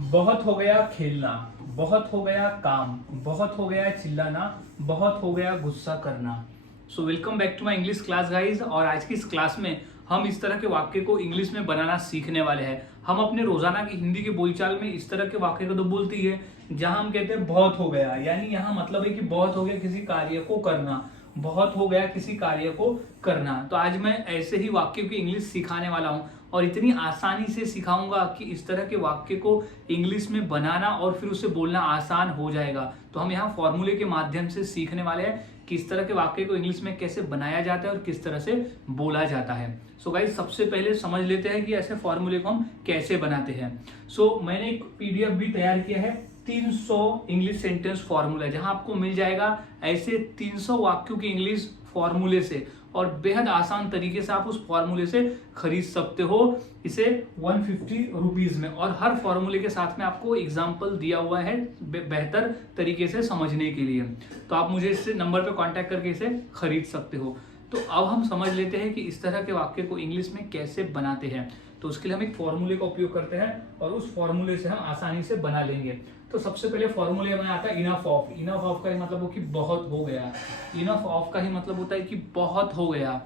बहुत हो गया खेलना, बहुत हो गया काम, बहुत हो गया चिल्लाना, बहुत हो गया गुस्सा करना। So welcome back to my English class guys. और आज की इस क्लास में हम इस तरह के वाक्य को इंग्लिश में बनाना सीखने वाले हैं। हम अपने रोजाना की हिंदी के बोलचाल में इस तरह के वाक्य को तो बोलती है जहां हम कहते हैं बहुत हो गया, यानी यहाँ मतलब है कि बहुत हो गया किसी कार्य को करना, बहुत हो गया किसी कार्य को करना। तो आज मैं ऐसे ही वाक्यों की इंग्लिश सिखाने वाला हूँ और इतनी आसानी से सिखाऊंगा कि इस तरह के वाक्य को इंग्लिश में बनाना और फिर उसे बोलना आसान हो जाएगा। तो हम यहाँ फॉर्मूले के माध्यम से सीखने वाले हैं कि इस तरह के वाक्य को इंग्लिश में कैसे बनाया जाता है और किस तरह से बोला जाता है। सो गाइस, सबसे पहले समझ लेते हैं कि ऐसे फॉर्मूले को हम कैसे बनाते हैं। सो मैंने एक पीडीएफ भी तैयार किया है 300 इंग्लिश सेंटेंस फॉर्मूला, जहां आपको मिल जाएगा ऐसे 300 वाक्यों की इंग्लिश फॉर्मूले से, और बेहद आसान तरीके से आप उस फॉर्मूले से खरीद सकते हो इसे 150 रुपीज में। और हर फॉर्मूले के साथ में आपको एग्जाम्पल दिया हुआ है बेहतर तरीके से समझने के लिए। तो आप मुझे इस नंबर पे कांटेक्ट करके इसे खरीद सकते हो। तो अब हम समझ लेते हैं कि इस तरह के वाक्य को इंग्लिश में कैसे बनाते हैं। तो उसके लिए हम एक फॉर्मूले का उपयोग करते हैं और उस फॉर्मूले से हम आसानी से बना लेंगे। तो सबसे पहले फॉर्मूले में आता है इनफ ऑफ। इनफ ऑफ का ही मतलब हो कि बहुत हो गया। इनफ ऑफ का ही मतलब होता है कि बहुत हो गया।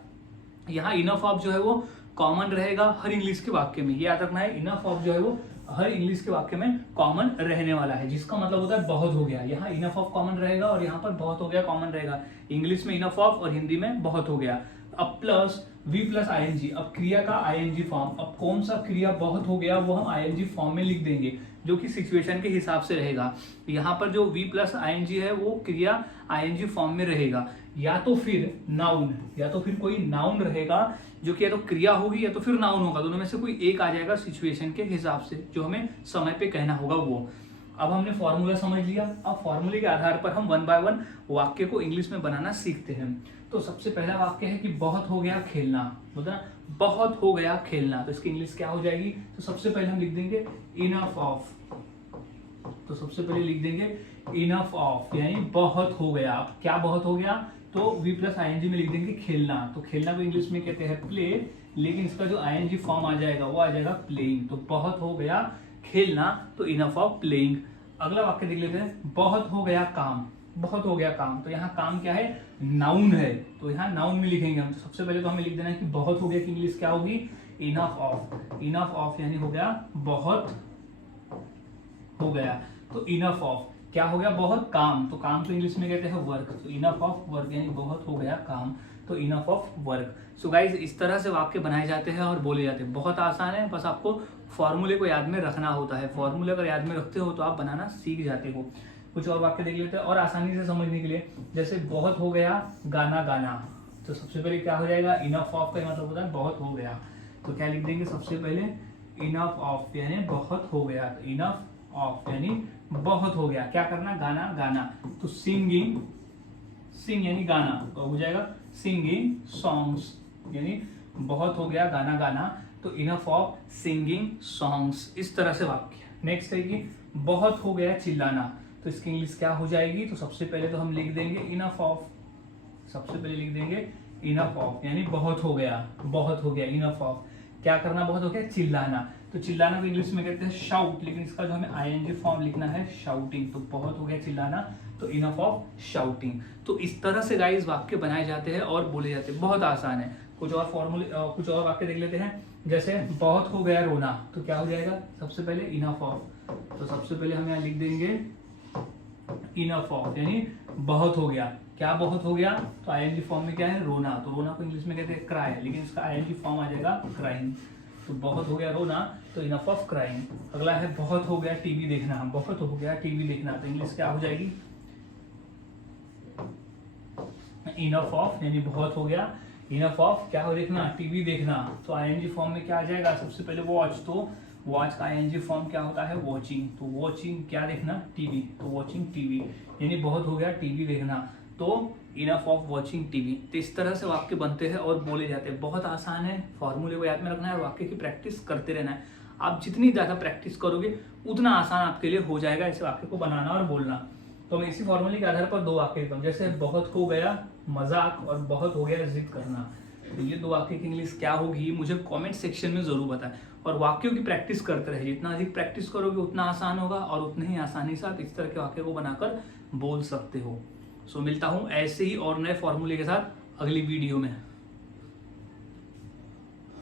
यहाँ इनफ ऑफ जो है वो कॉमन रहेगा हर इंग्लिश के वाक्य में, ये याद रखना है। इनफ ऑफ जो है वो हर इंग्लिश के वाक्य में कॉमन रहने वाला है, जिसका मतलब होता है बहुत हो गया। यहाँ इनफ ऑफ कॉमन रहेगा और यहाँ पर बहुत हो गया कॉमन रहेगा। इंग्लिश में इनफ ऑफ और हिंदी में बहुत हो गया। अब प्लस वी प्लस आईएनजी, अब क्रिया का आईएनजी फॉर्म। अब कौन सा क्रिया बहुत हो गया वो हम आईएनजी फॉर्म में लिख देंगे, जो कि सिचुएशन के हिसाब से रहेगा। यहाँ पर जो वी प्लस आईएनजी है वो क्रिया आईएनजी फॉर्म में रहेगा, या तो फिर नाउन, या तो फिर कोई नाउन रहेगा जो कि या तो क्रिया होगी या तो फिर नाउन होगा। दोनों में से कोई एक आ जाएगा सिचुएशन के हिसाब से, जो हमें समय पे कहना होगा वो। अब हमने फॉर्मूला समझ लिया। अब फॉर्मूले के आधार पर हम वन बाय वन वाक्य को इंग्लिश में बनाना सीखते हैं। तो सबसे पहला वाक्य है कि बहुत हो गया खेलना, बोलते बहुत हो गया खेलना। तो इसकी इंग्लिश क्या हो जाएगी? तो सबसे पहले हम लिख देंगे इनफ ऑफ। तो सबसे पहले लिख देंगे इनफ ऑफ, यानी बहुत हो गया। अब क्या बहुत हो गया? तो वी प्लस आईएनजी में लिख देंगे खेलना। तो खेलना को इंग्लिश में कहते हैं प्ले, लेकिन इसका जो आईएनजी फॉर्म आ जाएगा वो आ जाएगा प्लेइंग। तो बहुत हो गया खेलना, तो इनफ ऑफ प्लेइंग। अगला वाक्य देख लेते हैं, बहुत हो गया काम। बहुत हो गया काम, तो यहाँ काम क्या है? नाउन है, तो यहाँ नाउन में लिखेंगे हम। तो सबसे पहले तो हमें लिख देना है कि बहुत हो गया की इंग्लिश क्या होगी? Enough of. इनफ ऑफ यानी हो गया बहुत हो गया। तो इनफ ऑफ क्या हो गया? बहुत काम। तो काम को इंग्लिश में कहते हैं वर्क। तो इनफ ऑफ वर्क यानी बहुत हो गया काम, तो enough of work. So guys, इस तरह से वाक्य बनाए जाते हैं और बोले जाते हैं। बहुत आसान है, बस आपको फॉर्मूले को याद में रखना होता है। फॉर्मूले अगर याद में रखते हो तो आप बनाना सीख जाते हो। कुछ और वाक्य देख लेते हैं और आसानी से समझने के लिए, जैसे बहुत हो गया गाना गाना। तो सबसे पहले क्या हो जाएगा? इनफ ऑफ का मतलब होता है बहुत हो गया। तो क्या लिख देंगे? सबसे पहले इनफ ऑफ यानी बहुत हो गया। तो इनफ ऑफ यानी बहुत हो गया। क्या करना? गाना गाना। तो सिंगिंग, सिंग यानी गाना, तो हो जाएगा सिंगिंग सॉन्ग्स, यानी बहुत हो गया गाना गाना। तो इनफ ऑफ सिंगिंग सॉन्ग्स। इस तरह से वाक्य। नेक्स्ट है कि बहुत हो गया चिल्लाना। तो इसकी इंग्लिश क्या हो जाएगी? तो सबसे पहले तो हम लिख देंगे इनफ ऑफ। सबसे पहले लिख देंगे इनफ ऑफ यानी बहुत हो गया। बहुत हो गया इनफ ऑफ। क्या करना? बहुत हो गया चिल्लाना। तो चिल्लाना को इंग्लिश में कहते हैं शाउट, लेकिन इसका जो हमें आईएनजी फॉर्म लिखना है शाउटिंग। तो बहुत हो गया चिल्लाना, तो इनफ ऑफ शाउटिंग। तो इस तरह से गाइस वाक्य बनाए जाते हैं और बोले जाते हैं। बहुत आसान है। कुछ और फॉर्मूले, कुछ और वाक्य देख लेते हैं। जैसे बहुत हो गया रोना, तो क्या हो जाएगा? सबसे पहले इनफ ऑफ। तो सबसे पहले हम यहाँ लिख देंगे इनफ ऑफ यानी बहुत हो गया। क्या बहुत हो गया? तो आईएनजी फॉर्म में क्या है? रोना। तो रोना को इंग्लिश में कहते हैं क्राई, लेकिन इसका आईएनजी फॉर्म आ जाएगा क्राइंग। तो बहुत हो गया रोना, तो इनफ ऑफ क्राइंग। अगला है बहुत हो गया टीवी देखना। बहुत हो गया टीवी देखना, तो इंग्लिश क्या हो जाएगी? इनफ ऑफ यानी बहुत हो गया। इनफ ऑफ क्या हो? देखना, टीवी देखना। तो आईएनजी फॉर्म में क्या आ जाएगा? सबसे पहले वॉच। तो वॉच का आईएनजी फॉर्म क्या होता है? वॉचिंग। तो वॉचिंग क्या देखना? टीवी। तो वॉचिंग टीवी यानी बहुत हो गया टीवी देखना, तो इनफ ऑफ वॉचिंग टीवी। तो इस तरह से वाक्य बनते हैं और बोले जाते हैं। बहुत आसान है, फॉर्मूले को याद में रखना है और वाक्य की प्रैक्टिस करते रहना है। आप जितनी ज्यादा प्रैक्टिस करोगे उतना आसान आपके लिए हो जाएगा इस वाक्य को बनाना और बोलना। तो मैं इसी फॉर्मूले के आधार पर दो वाक्य लिखता हूँ, जैसे बहुत हो गया मजाक और बहुत हो गया जिद करना। तो ये दो वाक्य की इंग्लिश क्या होगी मुझे कमेंट सेक्शन में जरूर बताएं। और वाक्यों की प्रैक्टिस करते रहे। जितना अधिक प्रैक्टिस करोगे उतना आसान होगा और उतने ही आसानी से आप इस तरह के वाक्य को बनाकर बोल सकते हो। सो मिलता हूँ ऐसे ही और नए फॉर्मूले के साथ अगली वीडियो में।